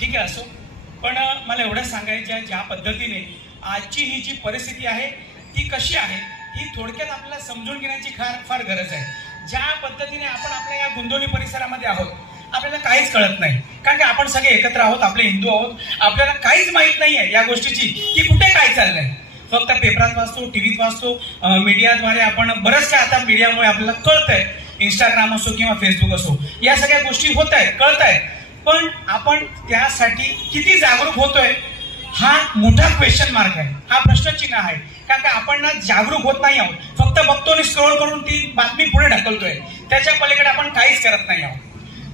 ठीक आहे असो, पण मला एवढं सांगायचं आहे, ज्या पद्धतीने आजची ही जी परिस्थिती आहे ती कशी आहे ही थोडक्यात आपल्याला समजून घेण्याची फार गरज आहे। ज्या पद्धतीने आपण आपल्या या गुंदोली परिसरामध्ये आहोत, आपल्याला काहीच कळत नाही, कारण की आपण सगळे एकत्र आहोत, आपले हिंदू आहोत, आपल्याला काहीच माहित नाही आहे या गोष्टीची की कुठे काय चाललंय। फक्त पेपरात वाचतो, टीव्हीत वाचतो, मीडियाद्वारे आपण बरंच काय आता मीडियामुळे आपल्याला कळतंय, इंस्टाग्राम असो किंवा फेसबुक असो, या सगळ्या गोष्टी होत आहेत, कळत आहेत, पण आपण त्यासाठी किती जागरूक होतोय हा मोठा क्वेश्चन मार्क आहे, हा प्रश्नचिन्ह आहे। कारण का आपण ना जागरूक होत नाही आहोत, फक्त बघतो आणि स्क्रोल करून ती बातमी पुढे ढकलतोय, त्याच्या पलीकडे आपण काहीच करत नाही आहोत।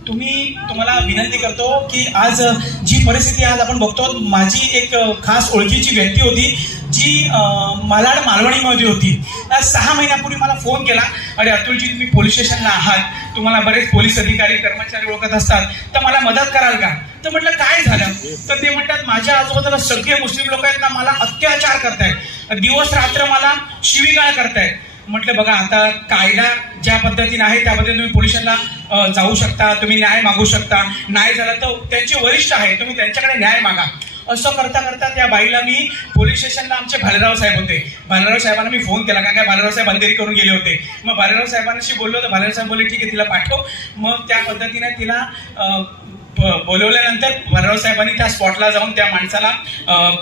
तुम्हाला विनंती करतो की आज जी परिस्थिती आज आपण बघतो, माझी एक खास ओळखीची व्यक्ती होती जी मालाड मालवणीमध्ये होती। 6 महिन्यापूर्वी मला फोन केला, अरे अतुलजी तुम्ही पोलीस स्टेशनला आहात, तुम्हाला बरेच पोलीस अधिकारी कर्मचारी ओळखत असतात, तर मला मदत कराल का? तर म्हटलं काय झालं? तर ते म्हणतात माझ्या आजूबाजूला सगळे मुस्लिम लोक आहेत ना, मला अत्याचार करतायत, दिवस रात्र मला शिवीगाळ करतायत। म्हटलं बघा आता कायदा ज्या पद्धतीने आहे त्या पद्धतीने तुम्ही पोलिसांना जाऊ शकता, तुम्ही न्याय मागू शकता, नाही झालं तर त्यांचे वरिष्ठ आहे, तुम्ही त्यांच्याकडे न्याय मागा। असं करता करता त्या बाईला मी पोलीस स्टेशनला, आमचे भालेराव साहेब होते, भालेराव साहेबांना मी फोन केला, कारण काय भालेराव साहेब अंधेरी करून गेले होते। मग भालेराव साहेबांशी बोललो तर भालेराव साहेब बोलले ठीक आहे तिला पाठव। मग त्या पद्धतीने तिला बोलवल्यानंतर भालेराव साहेबांनी त्या स्पॉटला जाऊन त्या माणसाला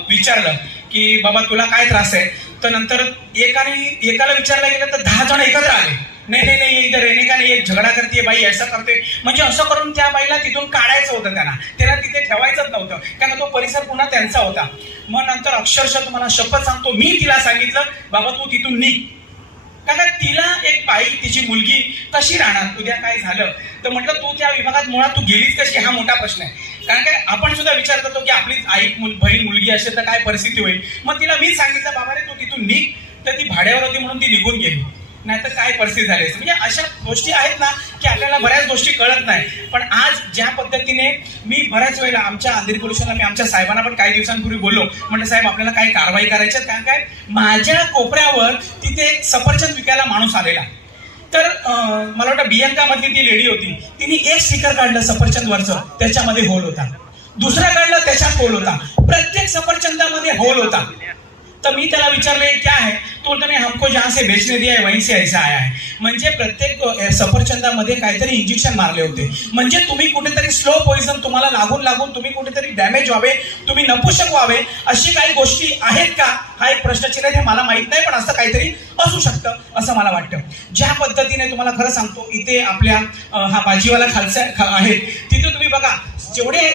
विचारलं की बाबा तुला काय त्रास आहे? तर नंतर एकाला विचारलं गेलं तर 10 जण एकत्र आले, नाही इधर रहने का नहीं, एक झगडा करते बाई, ऐसा करते, म्हणजे असं करून त्या बाईला तिथून काढायचं होतं, त्याला तिथे ठेवायचंच नव्हतं, कारण तो परिसर पुन्हा त्यांचा होता। मग नंतर अक्षरशः तुम्हाला शपथ सांगतो, मी तिला सांगितलं बाबा तू तिथून निघ, कारण तिला एक बाई, तिची मुलगी कशी राहणार, उद्या काय झालं तर म्हटलं तू त्या विभागात मुळात तू गेलीच कशी, हा मोठा प्रश्न आहे। कारण काय आपण सुद्धा विचार करतो की आपली आई बहीण मुलगी असेल तर काय परिस्थिती होईल। मग तिला मीच सांगितलं बाबा रे तू तिथून निघ, तर ती भाड्यावर होती म्हणून ती निघून गेली, नाहीतर काय परिस्थिती झाली। म्हणजे अशा गोष्टी आहेत ना की आपल्याला बऱ्याच गोष्टी कळत नाही। पण आज ज्या पद्धतीने मी बऱ्याच वेळेला आमच्या अंधेरी पोलिसांना, मी आमच्या साहेबांना पण काही दिवसांपूर्वी बोललो, म्हटलं साहेब आपल्याला काही कारवाई करायची, कारण काय माझ्या कोपऱ्यावर तिथे एक सफरचंद विकायला माणूस आलेला, तर मला वाटतं बियंका मधली ती लेडी होती, तिने एक स्टिकर काढलं सफरचंद वरचं, त्याच्यामध्ये होल होता, दुसरा काढलं त्याच्यात होल होता, प्रत्येक सफरचंदामध्ये होल होता। तर मी त्याला विचारले क्या है, तो बोलतो नाही हमको जहां से बेचने दिया है वहीं से ऐसा आया है। म्हणजे प्रत्येक सफरचंदामध्ये काहीतरी इंजेक्शन मारले होते, म्हणजे तुम्ही कुठेतरी स्लो पॉइझन तुम्हाला लागून तुम्ही कुठेतरी डॅमेज व्हावे, तुम्ही नपुसक व्हावे, अशी काही गोष्टी आहेत का, हा एक प्रश्नचिन्ह आहे। मला माहित नाही, पण असं काहीतरी असू शकतं असं मला वाटतं। ज्या पद्धतीने तुम्हाला खरं सांगतो, इथे आपल्या हा भाजीवाला खालसा आहेत, तिथे तुम्ही बघा जेवढे